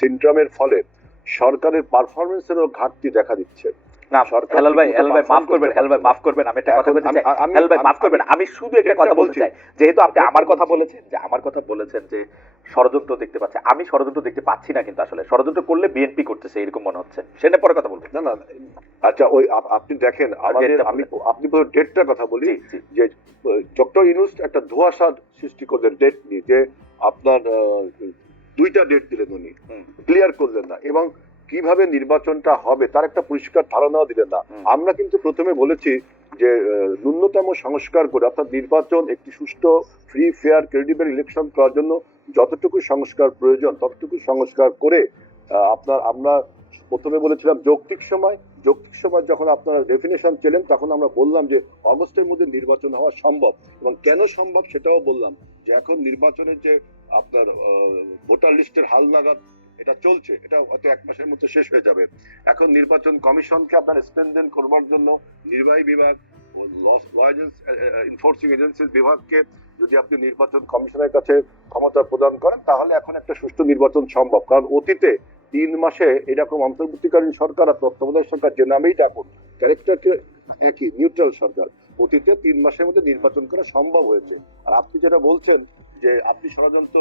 সিন্ড্রামের ফলে সরকারের পারফরমেন্সেরও ঘাটতি দেখা দিচ্ছে। না হেলাল ভাই হেলাল ভাই মাফ করবেন হেলাল ভাই মাফ করবেন আমি একটা কথা বলতে চাই। হেলাল ভাই মাফ করবেন আমি শুধু একটা কথা বলতে চাই যেহেতু আপনি আমার কথা বলেছেন যে আমার কথা বলেছেন যে ষড়যন্ত্র দেখতে পাচ্ছি আমি ষড়যন্ত্র দেখতে পাচ্ছি না কিন্তু আসলে ষড়যন্ত্র করলে বিএনপি করতেছে এরকম মনে হচ্ছে। সেটা পরে কথা বলবেন না না আচ্ছা ওই আপনি দেখেন আমাদের আমি আপনি পুরো ডেটটার কথা বলি যে ডক্টর ইনুস একটা ধোঁয়াশা সৃষ্টি করলেন ডেট নিয়ে যে আপনার দুইটা ডেট দিলেন উনি। ক্লিয়ার করলেন না এবং কীভাবে নির্বাচনটা হবে তার একটা পরিষ্কার ধারণাও দিলেন না। আমরা কিন্তু প্রথমে বলেছি যে ন্যূনতম সংস্কার করে অর্থাৎ নির্বাচন একটি সুষ্ঠু ফ্রি ফেয়ার ক্রেডিবল ইলেকশন করার জন্য যতটুকু সংস্কার প্রয়োজন ততটুকু সংস্কার করে আপনার আমরা প্রথমে বলেছিলাম যৌক্তিক সময়। যৌক্তিক সময় যখন আপনারা ডেফিনেশন ছিলেন তখন আমরা বললাম যে অগস্টের মধ্যে নির্বাচন হওয়া সম্ভব। এবং কেন সম্ভব সেটাও বললাম যে এখন নির্বাচনের যে আপনার ভোটার লিস্টের হাল নাগাদ এটা চলছে। এটা হয়তো এক মাসের মধ্যে শেষ হয়ে যাবে। এখন নির্বাচন কমিশনকে আপনার স্পেন্ডেন করবার জন্য নির্বাহী বিভাগ লস ইনফোর্সিং এজেন্সির বিভাগকে যদি আপনি নির্বাচন কমিশনের কাছে ক্ষমতা প্রদান করেন, তাহলে এখন একটা সুষ্ঠু নির্বাচন সম্ভব। কারণ অতীতে তিন মাসে এরকম অন্তর্বর্তীকালীন সরকার আর তত্ত্বাবধায়ক সরকার যে নামেই ডাকুন ক্যারেক্টারকে একই নিউট্রাল সরকার। অতীতে তিন মাসের মধ্যে নির্বাচন করা সম্ভব হয়েছে। আর আপনি যেটা বলছেন যে আপনি ষড়যন্ত্র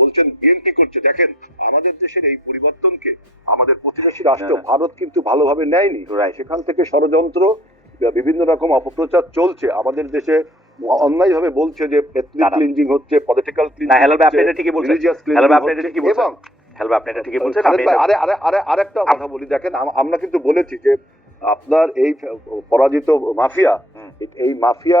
বলছেন বিএনপি করছে। দেখেন আমাদের দেশের এই পরিবর্তনকে আমাদের প্রতিবেশী রাষ্ট্র। ভারত কিন্তু ভালোভাবে নেয়নি. সেখান থেকে ষড়যন্ত্র বিভিন্ন রকম অপপ্রচার চলছে। আমাদের দেশে অন্যায়ভাবে বলছে যে এথনিক। ক্লিনজিং হচ্ছে পলিটিক্যাল হেলাল আপনি এটা ঠিকই বলছেন। রিলিজিয়াস ভাই আপনি এটা ঠিকই বলছেন। এবং হেলাল আপনি এটা ঠিকই বলছেন আমি আরে আরে আরে আরেকটা কথা বলি। দেখেন আমরা কিন্তু বলেছি যে আপনার এই পরাজিত মাফিয়া এই মাফিয়া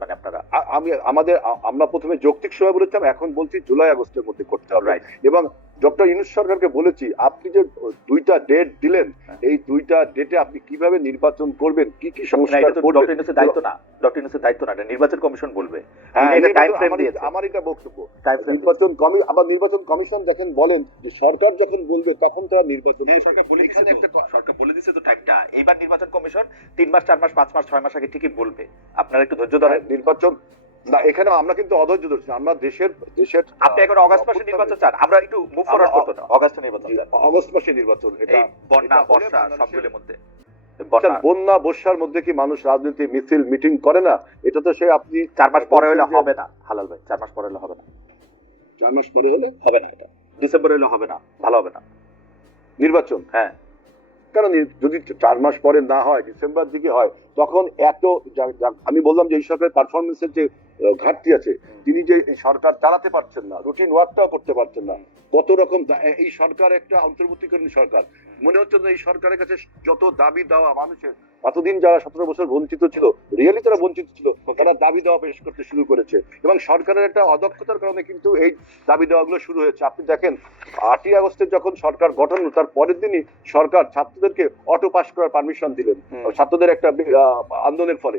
মানে আপনারা আমি আমাদের আমরা প্রথমে যৌক্তিক সময় বলেছিলাম এখন বলছি জুলাই আগস্টের মধ্যে করতে হবে। এবং ডক্টর ইনুস সরকারকে বলেছি আপনি যে দুইটা ডেট দিলেন হ্যাঁ। এই দুইটা ডেটে আপনি কীভাবে নির্বাচন করবেন কি কি ডক্টর ইউনুসের দায়িত্ব না। ডক্টর ইউনুসের দায়িত্ব না নির্বাচন কমিশন বলবে। হ্যাঁ, আমার- এটা বক্তব্য। নির্বাচন কমি আবার নির্বাচন কমিশন যখন বলেন যে সরকার যখন বলবে তখন তারা নির্বাচন হ্যাঁ সরকার বলে সরকার বলে দিছে তো টাইমটা এবার নির্বাচন কমিশন তিন মাস চার মাস পাঁচ মাস ছয় মাস আগে ঠিকই বলবে। আপনারা একটু ধৈর্য ধরেন। নির্বাচন না এখানে আমরা কিন্তু অধৈর্য ধরছি আমরা দেশের দেশের আপনি এখন অগাস্ট মাসে নির্বাচন চান। আমরা একটু মুভ ফরওয়ার্ড করতে না অগাস্টে নির্বাচন অগস্ট মাসে নির্বাচন এটা বন্যা বর্ষা সবগুলোর মধ্যে। আচ্ছা, বন্যা। বর্ষার মধ্যে কি মানুষ রাজনীতি মিছিল মিটিং করে না? এটা তো সে আপনি চার মাস পরে হলে হবে না হালাল ভাই। চার মাস পরে হলে হবে না। চার মাস পরে হলে হবে না এটা। ডিসেম্বরে হলে হবে না ভালো হবে না। নির্বাচন? হ্যাঁ। কারণ যদি চার মাস পরে না হয় ডিসেম্বর দিকে হয় তখন এত আমি বললাম যে এই সরকারের পারফরমেন্সের যে ঘাটতি আছে। তিনি যে সরকার চালাতে পারছেন না রুটিন ওয়ার্কটাও করতে পারছেন না কত রকম এই সরকার একটা অন্তর্বর্তীকালীন সরকার। মনে হচ্ছে না এই সরকারের কাছে যত দাবি দেওয়া মানুষের এতদিন যারা সতেরো বছর বঞ্চিত ছিল রিয়েলি তারা বঞ্চিত ছিল তারা দাবি দেওয়া পেশ করতে শুরু করেছে। এবং সরকারের একটা অদক্ষতার কারণে কিন্তু এই দাবি দেওয়াগুলো শুরু হয়েছে। আপনি দেখেন আটই আগস্টে যখন সরকার গঠন হলো, তার পরের দিনই সরকার ছাত্রদেরকে অটো পাস করার পারমিশন দিলেন। ছাত্রদের একটা আন্দোলনের ফলে।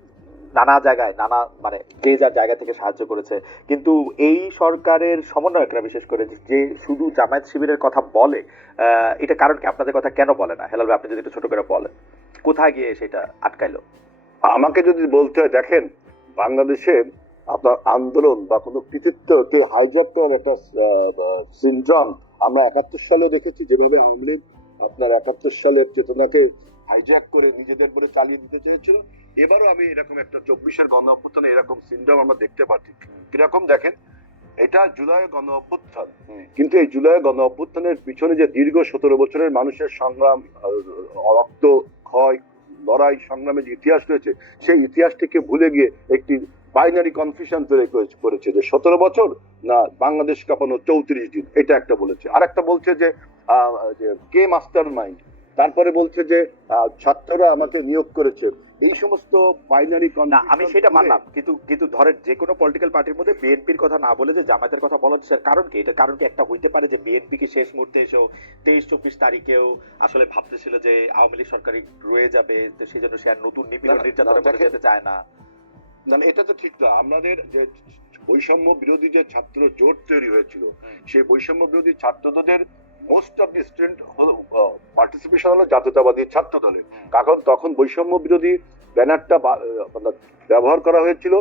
নানা জায়গায়, নানা মানে যে যার জায়গা থেকে সাহায্য করেছে। কিন্তু এই সরকারের সমন্বয়করা, বিশেষ করে যে শুধু জামায়াত শিবিরের কথা বলে এটা কারণ কি? আপনাদের কথা কেন বলে না? হেলাল আপনি যদি একটু ছোট করে বলেন। কোথায় গিয়ে সেটা আটকাইলো? আমাকে যদি বলতে হয়, দেখেন, বাংলাদেশে আপনার আন্দোলন বা কোনো কৃতিত্বকে হাইজ্যাক করার একটা সিনড্রম আমরা একাত্তর সালে দেখেছি, যেভাবে আওয়ামী লীগ আপনার একাত্তর সালের চেতনাকে হাইজ্যাক করে নিজেদের বলে চালিয়ে দিতে চেয়েছিল। এবারও আমি এরকম একটা চব্বিশের গণ অভ্যুত্থানে এরকম সিনড্রম আমরা দেখতে পাচ্ছি। কীরকম দেখেন এটা জুলাই গণ অভ্যুত্থান। কিন্তু এই জুলাই গণ অভ্যুত্থানের পিছনে যে দীর্ঘ সতেরো বছরের মানুষের সংগ্রাম রক্ত ক্ষয় লড়াই সংগ্রামের যে ইতিহাস রয়েছে সেই ইতিহাসটিকে ভুলে গিয়ে একটি বাইনারি কনফিউশন তৈরি করেছে যে সতেরো বছর না বাংলাদেশ কাঁপানো চৌত্রিশ দিন এটা একটা বলেছে। আর একটা বলছে যে কে মাস্টার মাইন্ড তারপরে বলছে যে ছাত্ররা আমাকে নিয়োগ করেছে। এই সমস্ত বাইনারি না আমি সেটা মানলাম কিন্তু কিন্তু ধরেন যে কোনো পলিটিক্যাল পার্টির মধ্যে বিএনপির কথা না বলে যে জামায়াতের কথা বলা সে- কারণ কি? এটা কারণ কি একটা হইতে পারে যে বিএনপি কি শেষ মুহূর্তে এসেও তেইশ চব্বিশ তারিখেও আসলে ভাবতেছিল যে আওয়ামী লীগ সরকারি রয়ে যাবে তো সেই জন্য সে আর নতুন নিপীড়ন না, না, নির্যাতনের মধ্যে দেখেন- যেতে চায় না। না এটা তো ঠিক না। আমাদের যে বৈষম্য বিরোধী যে ছাত্র জোট তৈরি হয়েছিল সেই বৈষম্য বিরোধী ছাত্রদের most of the student participation হলো জাতীয়তাবাদী ছাত্র দলের কারণ তখন বৈষম্য বিরোধী ব্যানারটা ব্যবহার করা হয়েছিল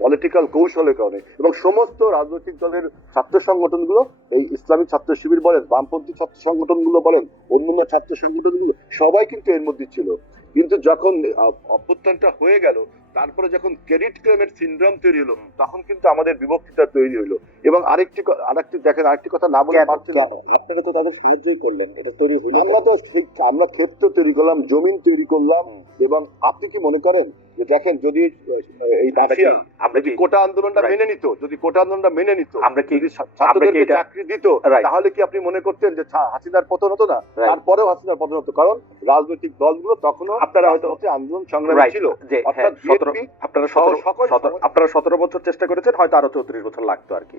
পলিটিক্যাল কৌশলের কারণে এবং সমস্ত রাজনৈতিক দলের ছাত্র সংগঠনগুলো এই ইসলামিক ছাত্র শিবির বলেন বামপন্থী ছাত্র সংগঠনগুলো বলেন অন্যান্য ছাত্র সংগঠনগুলো সবাই কিন্তু এর মধ্যে ছিল। কিন্তু যখন অভ্যুত্থানটা হয়ে গেল তারপরে যখন ক্রেডিট ক্লেমের সিন্ড্রম তৈরি হলো তখন কিন্তু আমাদের বিভক্তিটা তৈরি হলো। এবং আরেকটি আরেকটি দেখেন আরেকটি কথা না বলে না। আপনারা তো তাদের সাহায্যই করলেন এটা তৈরি হলো। আমরা তো আমরা ক্ষেত্র তৈরি করলাম জমিন তৈরি করলাম এবং আপনি কি মনে করেন যে দেখেন যদি এই আমরা কি কোটা আন্দোলনটা মেনে নিত যদি কোটা আন্দোলনটা মেনে নিত আমরা কি ছাত্রদেরকে চাকরি দিত তাহলে কি আপনি মনে করতেন যে হাসিনার পতন হতো না? তারপরেও হাসিনার পতন হতো কারণ রাজনৈতিক দলগুলো তখনও আপনারা হয়তো- আন্দোলন সংগ্রামী ছিল। যে অর্থাৎ হ্যাঁ, আপনারা সকল আপনারা সতেরো বছর চেষ্টা করেছেন হয়তো আরও চৌত্রিশ বছর লাগতো আর কি।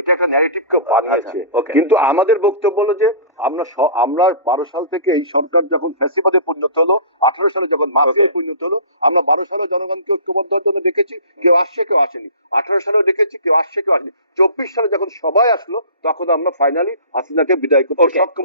এটা একটা ন্যারেটিভ বানিয়েছে কিন্তু আমাদের বক্তব্য হলো যে আমরা আমরা বারো সাল থেকে এই সরকার যখন ফ্যাসিবাদে পরিণত হলো আঠারো সালে যখন মাফিয়ায় পরিণত হলো আমরা বারো সালে জনগণকে ঐক্যবদ্ধ জন্য ডেকেছি কেউ আসছে কেউ আসেনি। আঠারো সালেও ডেকেছি কেউ আসছে কেউ আসেনি। চব্বিশ সালে যখন সবাই আসলো তখন আমরা ফাইনালি হাসিনাকে বিদায় করতে সক্ষম